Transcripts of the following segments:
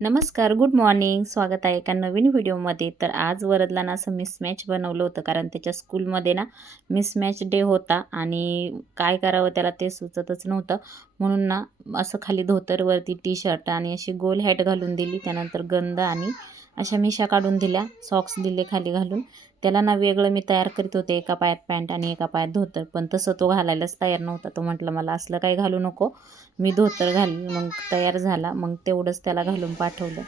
नमस्कार good morning. स्वागत आहे एका नवीन व्हिडिओमध्ये. तर आज वरदला ना असं मिसमॅच बनवलं होतं कारण त्याच्या स्कूलमध्ये ना मिसमॅच डे होता आणि काय करावं त्याला ते सुचतच नव्हतं. म्हणून ना असं खाली धोतरवरती टी शर्ट आणि अशी गोल हॅट घालून दिली. त्यानंतर गंध आणि अशा मिशा काढून दिल्या सॉक्स दिले खाली घालून. त्याला ना वेगळं मी तयार करीत होते एका पायात पॅन्ट आणि एका पायात धोतर. पण तसं तो घालायलाच तयार नव्हता. तो म्हटलं मला असलं काही घालू नको. मी धोतर घालीन. मग तयार झाला. मग तेवढंच त्याला घालून पाठवलं.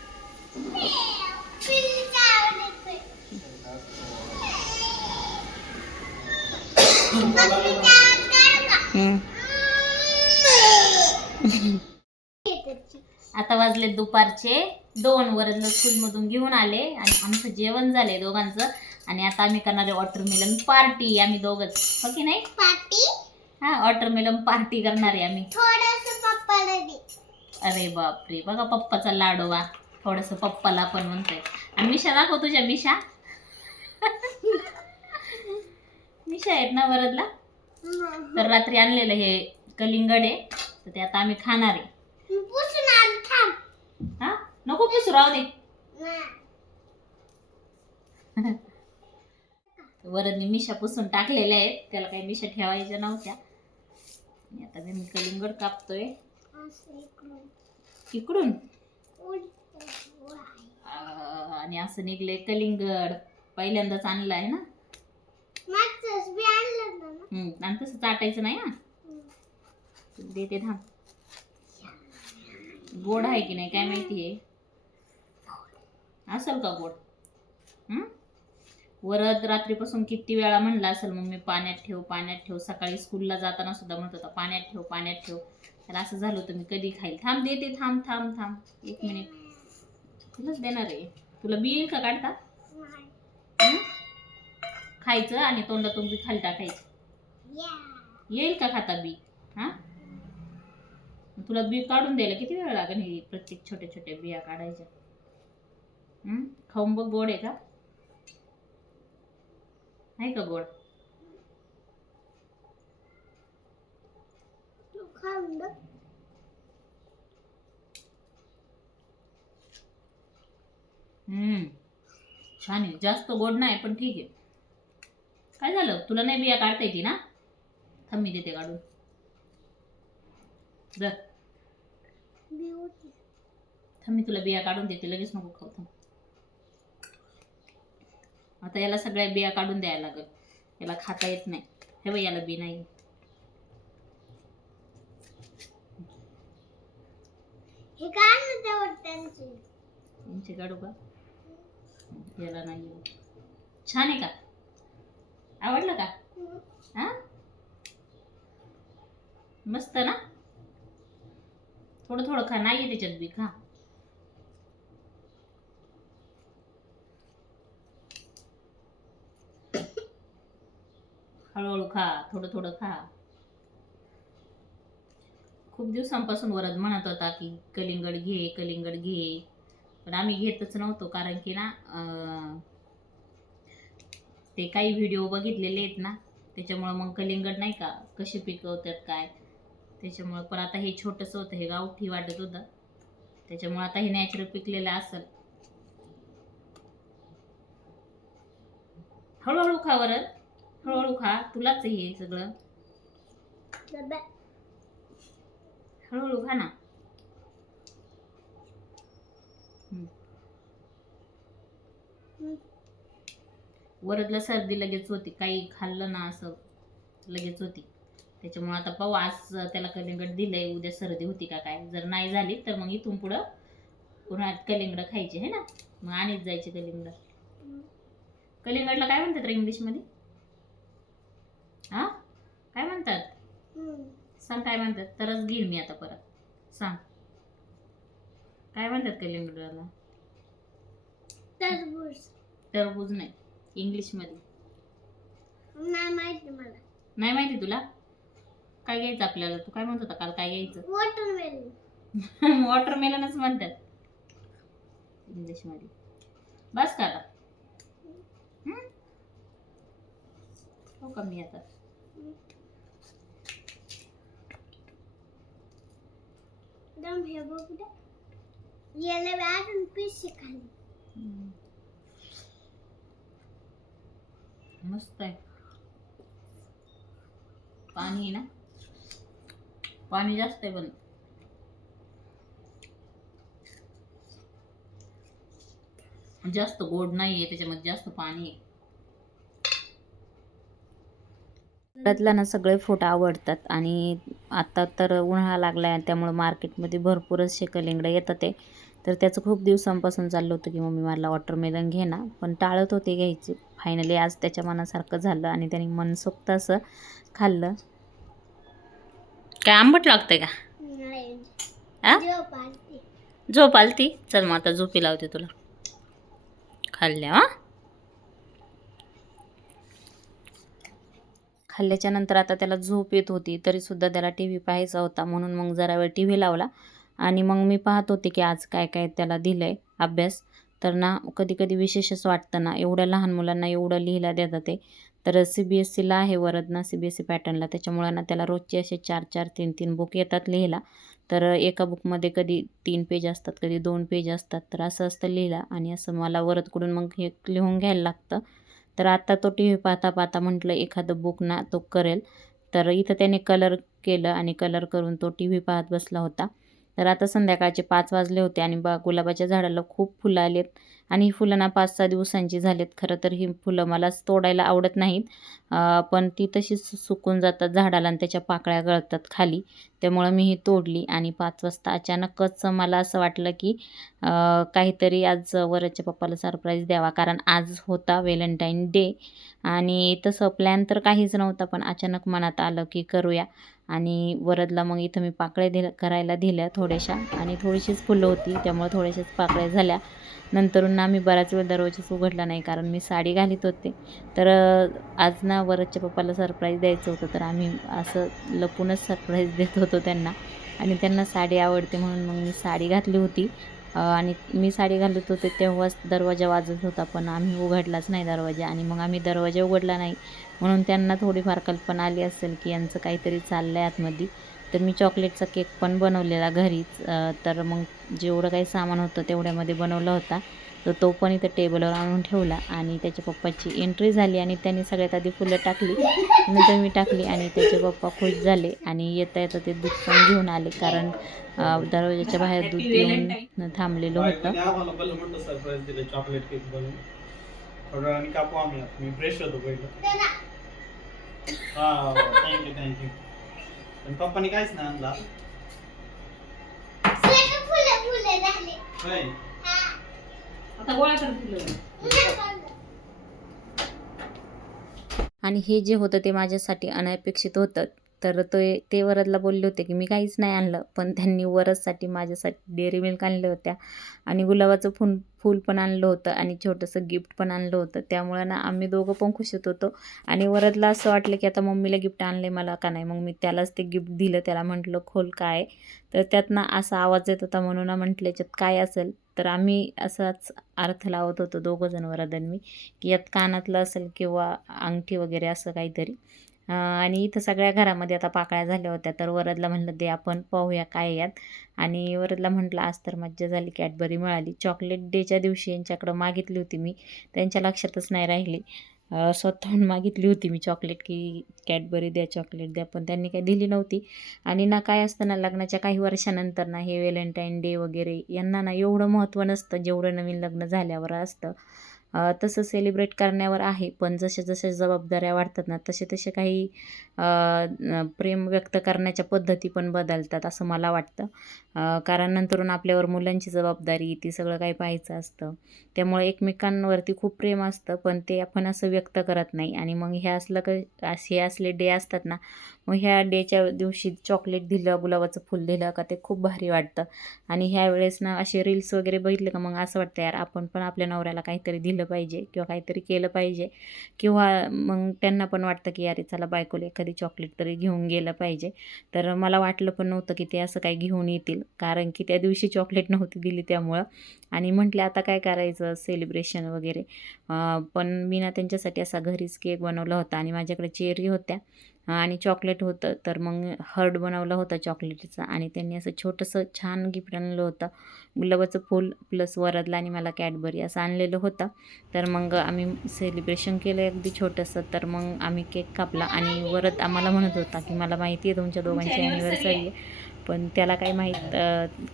आता वाजले दुपारचे दोन. वरदला स्कूलमधून घेऊन आले आणि आमचं जेवण झालंय दोघांचं. आणि आता आम्ही करणार आहे वॉटरमेलन पार्टी आम्ही दोघंच. हो की नाही? पाटी हा वॉटरमेलन पार्टी करणार आहे आम्ही. थोडस पप्पाला दे. अरे बापरे. बघा पप्पाचा लाडोबा थोडस पप्पाला पण म्हणतोय. आणि मिशा दाखव तुझ्या मिशा. मिशा आहेत ना वरदला? तर रात्री आणलेलं हे कलिंगड आहे. तर ते आता आम्ही खाणार आहे. नको पुसू राहू दे. वरदनी मिशा पुसून टाकलेल्या आहेत. त्याला काही मिशा ठेवायच्या नव्हत्या. आता मी कलिंगड कापतोय. इकडून? आणि असं निघले कलिंगड. पहिल्यांदाच आणलं आहे ना? ना हम्म, आणि तसं चाटायचं नाही हा? देते थांब. गोड आहे की नाही काय माहिती आहे? असेल का गोड? वरद रात्रीपासून किती वेळा म्हणला असेल मग मी पाण्यात ठेव पाण्यात ठेव. सकाळी स्कूलला जाताना सुद्धा म्हणत होता पाण्यात ठेव पाण्यात ठेव. त्याला असं झालं होतं मी कधी खाईल. थांब देते थांब थांब थांब. एक मिनिट तुलाच देणार आहे. तुला बी येईल का काढता? खायचं आणि तोंडातून बी खाली टाकायचं. येईल का खाता बी हा? तुला बी काढून द्यायला किती वेळ लागेल प्रत्येक छोट्या छोट्या बिया काढायच्या? खाऊन बघ गोड आहे का? आहे का गोड? हम्म छान आहे. जास्त गोड नाही पण ठीक आहे. काय झालं? तुला नाही बिया काढता येते ना थांब मी देते काढून. थांब मी तुला बिया काढून देते. लगेच नको खाऊ. थांब. आता याला सगळ्या बिया काढून द्यायला लागल. याला खाता येत नाही. हे बघ याला बी नाही. हे काय त्यांचे? यांचे काढू का याला नाही. छान आहे का? आवडलं का? हा? मस्त ना? थोडं थोडं खा. नाही त्याच्यात बी खा. खा थोडं थोडं खा. खूप दिवसांपासून वरद म्हणत होता की कलिंगड घे कलिंगड घे. पण आम्ही घेतच नव्हतो कारण की ना ते काही व्हिडिओ बघितलेले आहेत ना त्याच्यामुळं मग कलिंगड नाही का कसे पिकवतात काय? त्याच्यामुळं पण आता हे छोटंसं होतं हे गावठी वाटत होतं. त्याच्यामुळं आता हे नॅचरल पिकलेलं असेल. हळूहळू खा वरद. हळूहळू खा तुलाच हे सगळं. हळूहळू खा ना. वरदला सर्दी लगेच होती काही खाल्लं ना असं लगेच होती. त्याच्यामुळे आता पाहू आज त्याला कलिंगड दिलंय उद्या सर्दी होती का काय? जर नाही झाली तर मग इथून पुढं पुन्हा कलिंगड खायचे है ना? मग आणत जायचे कलिंगड. कलिंगडला काय म्हणतात रे इंग्लिशमध्ये? हा? काय म्हणतात? सांग काय म्हणतात? तरच घेईन मी आता परत. सांग. काय म्हणतात कलिंगडाला टरबूज. टरबूज नाही. इंग्लिशमध्ये. नाही माहिती मला. नाही माहिती तुला? काय घ्यायचं आपल्याला? तू काय म्हणत होता काल काय घ्यायचं? वॉटरमेलन. वॉटरमेलनच म्हणतात. इंग्लिशमध्ये. बस का आता हं? हो का मी आता? दम हे बघू द्या याला बी मस्त आहे पाणी आहे ना पाणी जास्त आहे पण जास्त गोड नाही आहे त्याच्यामध्ये जास्त पाणी आहे घरातला ना सगळे फोटो आवडतात. आणि आता तर उन्हाळा लागला आहे त्यामुळे मार्केटमध्ये भरपूरच शेकलिंगडं येतात ते. तर त्याचं खूप दिवसांपासून चाललं होतं की मम्मी मला वॉटरमेलन घे ना. पण टाळत होते घ्यायचे. फायनली आज त्याच्या मनासारखं झालं आणि त्याने मनसोक्त असं खाल्लं. काय आंबट लागतंय का? आ? झोप आलती? चल मग आता झोपी लावते तुला. खाल्ल्या हा? खाल्ल्याच्या नंतर आता त्याला झोप येत होती तरीसुद्धा त्याला टी व्ही पाहायचा होता. म्हणून मग जरा वेळ टी व्ही लावला. आणि मग मी पाहत होते की आज काय काय त्याला दिलं आहे अभ्यास. तर ना कधी कधी विशेषच वाटतं ना एवढ्या लहान मुलांना एवढं लिहिला देतात ते. तर सी बी एस सीला आहे वरद ना सी बी एस सी पॅटर्नला त्याच्यामुळे ना त्याला रोजचे असे चार चार तीन तीन बुक येतात लिहिला तर एका बुकमध्ये कधी तीन पेज असतात कधी दोन पेज असतात. तर असं असतं लिहिला. आणि असं मला वरदकडून मग हे लिहून घ्यायला लागतं. तर आता तो टी व्ही पाहता पाहता म्हटलं एखादं बुक ना तो करेल. तर इथं त्याने कलर केलं आणि कलर करून तो टी व्ही पाहत बसला होता. तर आता संध्याकाळचे पाच वाजले होते आणि बा गुलाबाच्या झाडाला खूप फुलं आलेत. आणि ही फुलं ना पाच सहा दिवसांची झालीत खरं तर ही फुलं मला तोडायला आवडत नाहीत. पण ती तशीच सुकून जातात झाडाला आणि त्याच्या पाकळ्या गळतात खाली. त्यामुळं मी ही तोडली आणि पाच वाजता अचानकच मला असं वाटलं की काहीतरी आज वरच्या पप्पाला सरप्राईज द्यावा कारण आज होता व्हॅलेंटाईन डे आणि तसं प्लॅन तर काहीच नव्हता पण अचानक मनात आलं की करूया. आणि वरदला मग इथं मी पाकळ्या दिल्या करायला दिल्या थोड्याशा आणि थोडीशीच फुलं होती त्यामुळे थोड्याशाच पाकळ्या झाल्या. नंतरून ना मी बराच वेळ दरवाजाच उघडला नाही कारण मी साडी घालीत होते. तर आज ना वरदच्या पप्पाला सरप्राईज द्यायचं होतं तर आम्ही असं लपूनच सरप्राईज देत होतो त्यांना. आणि त्यांना साडी आवडते म्हणून मग मी साडी घातली होती. आणि मी साडी घालत होते तेव्हाच दरवाजा वाजत होता पण आम्ही उघडलाच नाही दरवाजा. आणि मग आम्ही दरवाजा उघडला नाही म्हणून त्यांना थोडीफार कल्पना आली असेल की यांचं काहीतरी चाललं आहे आतमध्ये. तर मी चॉकलेटचा केक पण बनवलेला घरीच. तर मग जेवढं काही सामान होतं तेवढ्यामध्ये बनवला होता. तर तो पण इथं टेबलवर आणून ठेवला आणि त्याच्या पप्पाची एंट्री झाली आणि त्यांनी सगळ्यात आधी फुलं टाकली. नंतर मी टाकली आणि त्याचे पप्पा खुश झाले आणि येता येता ते दूध पण घेऊन आले कारण दरवाजाच्या बाहेर दूध येऊन थांबलेलं होतं. मी फ्रेश होतो पहिलं. हा थँक्यू थँक्यू पण पप्पानी काहीच नाही आणला. सगळे फुलं फुलं झाले. होय. हा. आता गोळा कर फुलं पुन्हा काढलं. आणि हे जे होतं ते माझ्यासाठी अनपेक्षित होतं. तर ते ते वरदला बोलले होते की मी काहीच नाही आणलं पण त्यांनी वरदसाठी माझ्यासाठी डेअरी मिल्क आणल्या होत्या आणि गुलाबाचं फुल फूल पण आणलं होतं आणि छोटंसं गिफ्ट पण आणलं होतं. त्यामुळं ना आम्ही दोघं पण खुश होत होतो आणि वरदला असं वाटलं की आता मम्मीला गिफ्ट आणलं मला का नाही? मग मी त्यालाच ते गिफ्ट दिलं त्याला म्हटलं खोल काय तर त्यात ना असा आवाज येत होता म्हणून म्हटलं याच्यात काय असेल? तर आम्ही असाच अर्थ लावत होतो दोघं जण मी की यात कानातलं असेल किंवा अंगठी वगैरे असं काहीतरी. आणि इथं सगळ्या घरामध्ये आता पाकळ्या झाल्या होत्या तर वरदला म्हणलं दे आपण पाहूया काय यात. आणि वरदला म्हटलं आज तर मज्जा झाली कॅडबरी मिळाली. चॉकलेट डेच्या दिवशी यांच्याकडं मागितली होती मी. त्यांच्या लक्षातच नाही राहिली. स्वतःहून मागितली होती मी चॉकलेट की कॅडबरी द्या चॉकलेट द्या पण त्यांनी काही दिली नव्हती. आणि ना काय असतं ना लग्नाच्या काही वर्षानंतर ना हे व्हॅलेंटाईन डे वगैरे यांना ना एवढं महत्त्व नसतं जेवढं नवीन लग्न झाल्यावर असतं. तसं सेलिब्रेट करण्यावर आहे. पण जसे जसे जबाबदाऱ्या वाढतात ना तसे तसे काही प्रेम व्यक्त करण्याच्या पद्धती पण बदलतात असं मला वाटतं. कारण नंतरून आपल्यावर मुलांची जबाबदारी ती सगळं काही पाहायचं असतं. त्यामुळे एकमेकांवरती खूप प्रेम असतं पण ते आपण असं व्यक्त करत नाही. आणि मग हे असलं क असे हे असले डे असतात ना मग ह्या डेच्या दिवशी चॉकलेट दिलं गुलाबाचं फुल दिलं का ते खूप भारी वाटतं. आणि ह्या वेळेस ना असे रील्स वगैरे बघितले का मग असं वाटतं यार आपण पण आपल्या नवऱ्याला काहीतरी दिलं पाहिजे किंवा काहीतरी केलं पाहिजे. किंवा मग त्यांना पण वाटतं की यार चला बायकोला एखादी चॉकलेट तरी घेऊन गेलं पाहिजे. तर मला वाटलं पण नव्हतं की ते असं काही घेऊन येतील. कारण की त्या दिवशी चॉकलेट नव्हती दिली त्यामुळं. आणि म्हटलं आता काय करायचं सेलिब्रेशन वगैरे? पण मी ना त्यांच्यासाठी असा घरीच केक बनवला होता आणि माझ्याकडे चेरी होत्या. आणि चॉकलेट होतं तर मग हर्ट बनवला होता चॉकलेटचा आणि त्यांनी असं छोटंसं छान गिफ्ट आणलं होतं. गुलाबाचं फूल प्लस वरदला आणि मला कॅडबरी असं आणलेलं होतं. तर मग आम्ही सेलिब्रेशन केलं अगदी छोटंसं. तर मग आम्ही केक कापला आणि वरद आम्हाला म्हणत होता की मला माहिती आहे तुमच्या दोघांची ॲनिव्हर्सरी आहे. पण त्याला काय माहीत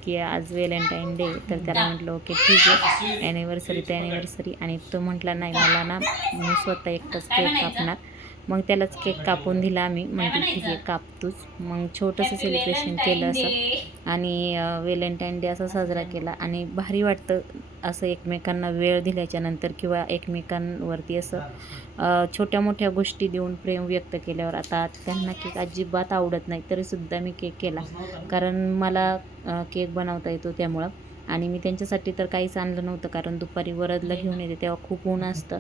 की आज व्हॅलेंटाईन डे तर त्याला म्हटलं ओके ठीक आहे. ॲनिव्हर्सरी तर ॲनिव्हर्सरी आणि तो म्हटला नाही मला ना मी स्वतः एकटाच केक कापणार. मग त्यालाच केक कापून दिला आम्ही. म्हणजे ठीक आहे काप तूच. मग छोटंसं सेलिब्रेशन केलं असं. आणि व्हॅलेंटाईन डे असा साजरा केला. आणि भारी वाटतं असं एकमेकांना वेळ दिल्याच्या नंतर किंवा एकमेकांवरती असं छोट्या मोठ्या गोष्टी देऊन प्रेम व्यक्त केल्यावर आता त्यांना केक अजिबात आवडत नाही तरीसुद्धा मी केक केला. कारण मला केक बनवता येतो त्यामुळं. आणि मी त्यांच्यासाठी तर काहीच आणलं नव्हतं कारण दुपारी वरदला घेऊन येते तेव्हा खूप ऊन असतं.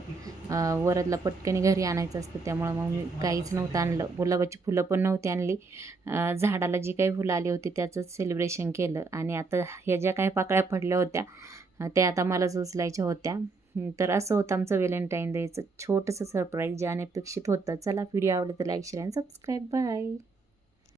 वरदला पटकन घरी आणायचं असतं त्यामुळं मग मी काहीच नव्हतं आणलं. गुलाबाची फुलं पण नव्हती आणली. झाडाला जी काही फुलं आली होती त्याचंच सेलिब्रेशन केलं. आणि आता ह्या ज्या काही पाकळ्या पडल्या होत्या त्या आता मलाच उचलायच्या होत्या. तर असं होतं आमचं व्हॅलेंटाईन डेचं. छोटंसं सरप्राईज जे अनपेक्षित होतं. चला व्हिडिओ आवडलं तर like share and subscribe bye